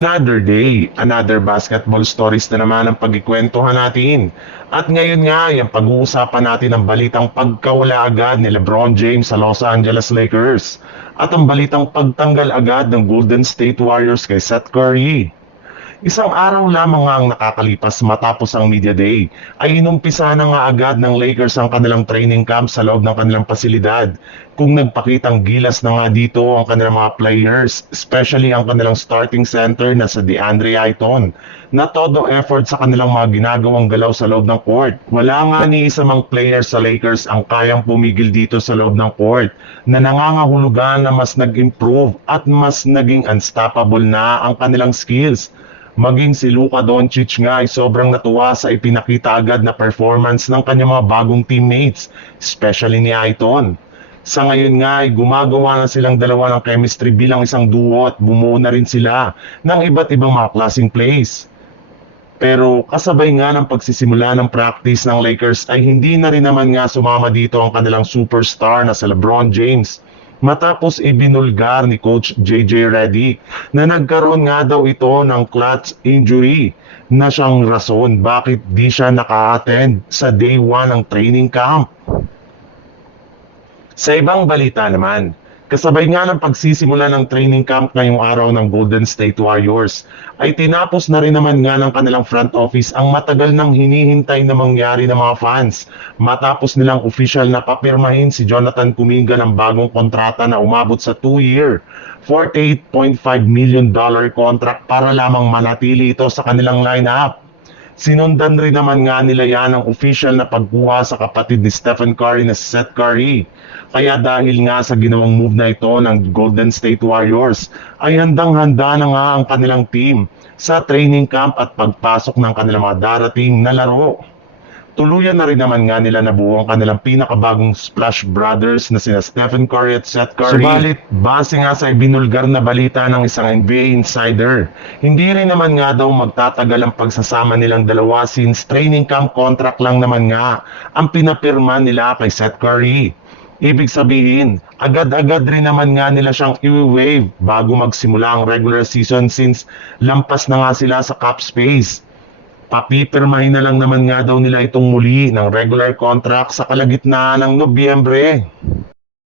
Another day, another basketball stories na naman ang pagkikwentuhan natin. At ngayon nga, yung pag-uusapan natin ang balitang pagkawala agad ni LeBron James sa Los Angeles Lakers. At ang balitang pagtanggal agad ng Golden State Warriors kay Seth Curry. Isang araw lamang nga ang nakakalipas matapos ang media day, ay inumpisa na nga agad ng Lakers ang kanilang training camp sa loob ng kanilang pasilidad. Kung nagpakitang gilas na nga dito ang kanilang mga players, especially ang kanilang starting center na sa DeAndre Ayton, na todo effort sa kanilang mga ginagawang galaw sa loob ng court. Wala nga ni isa mang player sa Lakers ang kayang pumigil dito sa loob ng court, na nangangahulugan na mas nag-improve at mas naging unstoppable na ang kanilang skills. Maging si Luka Doncic nga ay sobrang natuwa sa ipinakita agad na performance ng kanyang mga bagong teammates, especially ni Ayton. Sa ngayon nga ay gumagawa na silang dalawa ng chemistry bilang isang duo at bumuo na rin sila ng iba't ibang mga klaseng plays. Pero kasabay nga ng pagsisimula ng practice ng Lakers ay hindi na rin naman nga sumama dito ang kanilang superstar na si LeBron James. Matapos ibinulgar ni Coach JJ Redick na nagkaroon nga daw ito ng clutch injury na siyang rason bakit di siya naka-attend sa day 1 ng training camp. Sa ibang balita naman, kasabay nga ng pagsisimula ng training camp ngayong araw ng Golden State Warriors, ay tinapos na rin naman nga ng kanilang front office ang matagal nang hinihintay na mangyari ng mga fans matapos nilang official na papirmahin si Jonathan Kuminga ng bagong kontrata na umabot sa 2-year, $48.5 million contract para lamang manatili ito sa kanilang lineup. Sinundan rin naman nga nila yan ang official na pagkuha sa kapatid ni Stephen Curry na si Seth Curry. Kaya dahil nga sa ginawang move na ito ng Golden State Warriors, ay handang-handa na nga ang kanilang team sa training camp at pagpasok ng kanilang mga darating na laro. Tuluyan na rin naman nga nila nabuo ang kanilang pinakabagong Splash Brothers na sina Stephen Curry at Seth Curry. Subalit, base nga sa ibinulgar na balita ng isang NBA insider, hindi rin naman nga daw magtatagal ang pagsasama nilang dalawa since training camp contract lang naman nga ang pinapirma nila kay Seth Curry. Ibig sabihin, agad-agad rin naman nga nila siyang i-waive bago magsimula ang regular season since lampas na nga sila sa cap space. Papipirmahin na lang naman nga daw nila itong muli ng regular contract sa kalagitnaan ng Nobyembre.